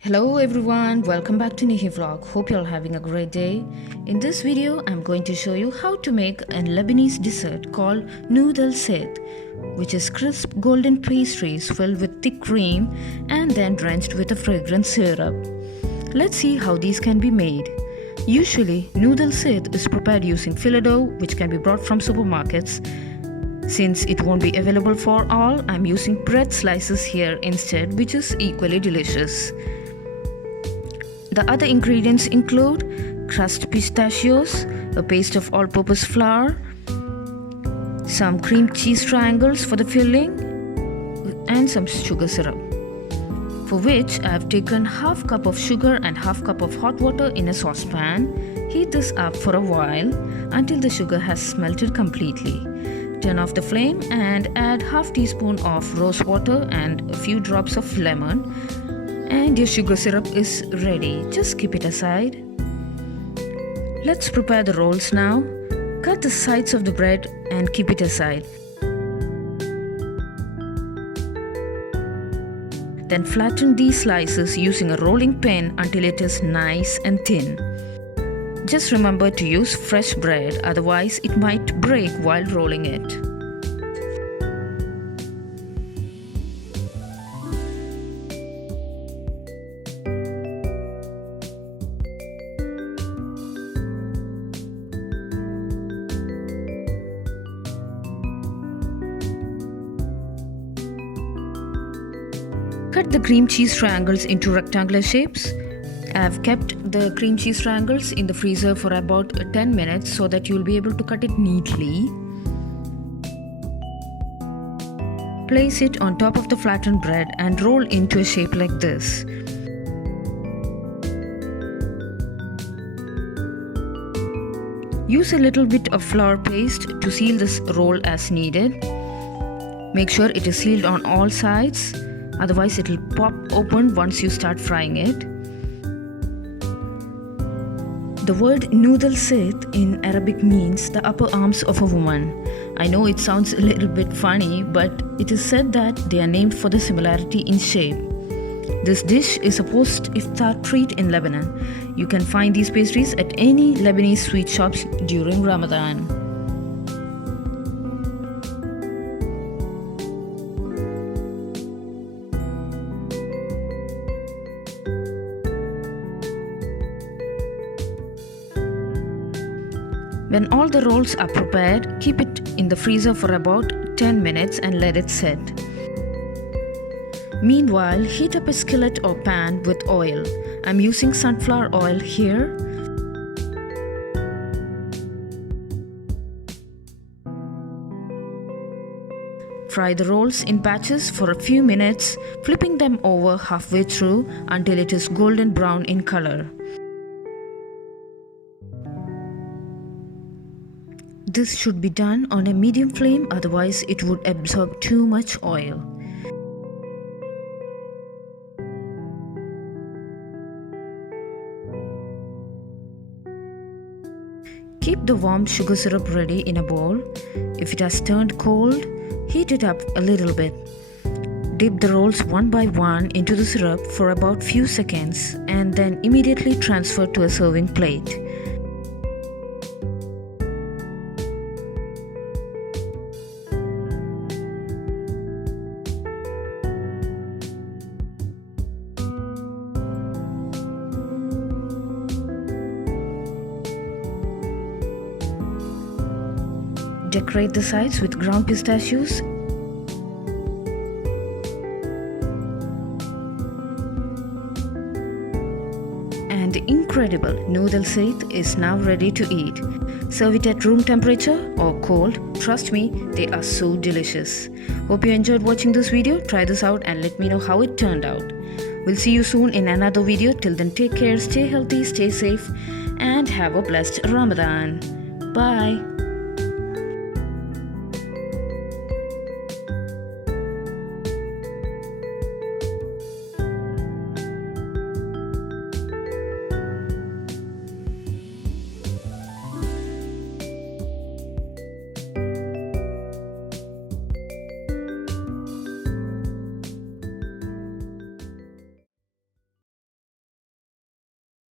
Hello everyone, welcome back to Nihi Vlog. Hope you're having a great day. In this video, I'm going to show you how to make a Lebanese dessert called Znoud which is crisp golden pastries filled with thick cream and then drenched with a fragrant syrup. Let's see how these can be made. Usually, Znoud is prepared using filo dough, which can be brought from supermarkets. Since it won't be available for all, I'm using bread slices here instead, which is equally delicious. The other ingredients include crushed pistachios, a paste of all-purpose flour, some cream cheese triangles for the filling, and some sugar syrup, for which I have taken half cup of sugar and half cup of hot water in a saucepan. Heat this up for a while until the sugar has melted completely. Turn off the flame and add half teaspoon of rose water and a few drops of lemon, and your sugar syrup is ready. Just keep it aside. Let's prepare the rolls now. Cut the sides of the bread and keep it aside. Then flatten these slices using a rolling pin until it is nice and thin. Just remember to use fresh bread, otherwise it might break while rolling it. Cut the cream cheese triangles into rectangular shapes. I have kept the cream cheese triangles in the freezer for about 10 minutes so that you will be able to cut it neatly. Place it on top of the flattened bread and roll into a shape like this. Use a little bit of flour paste to seal this roll as needed. Make sure it is sealed on all sides, otherwise it will pop open once you start frying it. The word Znoud in Arabic means the upper arms of a woman. I know it sounds a little bit funny, but it is said that they are named for the similarity in shape. This dish is a post-iftar treat in Lebanon. You can find these pastries at any Lebanese sweet shops during Ramadan. When all the rolls are prepared, keep it in the freezer for about 10 minutes and let it set. Meanwhile, heat up a skillet or pan with oil. I'm using sunflower oil here. Fry the rolls in batches for a few minutes, flipping them over halfway through until it is golden brown in color. This should be done on a medium flame, otherwise it would absorb too much oil. Keep the warm sugar syrup ready in a bowl. If it has turned cold, heat it up a little bit. Dip the rolls one by one into the syrup for about few seconds and then immediately transfer to a serving plate. Decorate the sides with ground pistachios and the incredible Znoud is now ready to eat. Serve it at room temperature or cold. Trust me, they are so delicious. Hope you enjoyed watching this video. Try this out and let me know how it turned out. We'll see you soon in another video. Till then, take care, stay healthy, stay safe, and have a blessed Ramadan. Bye.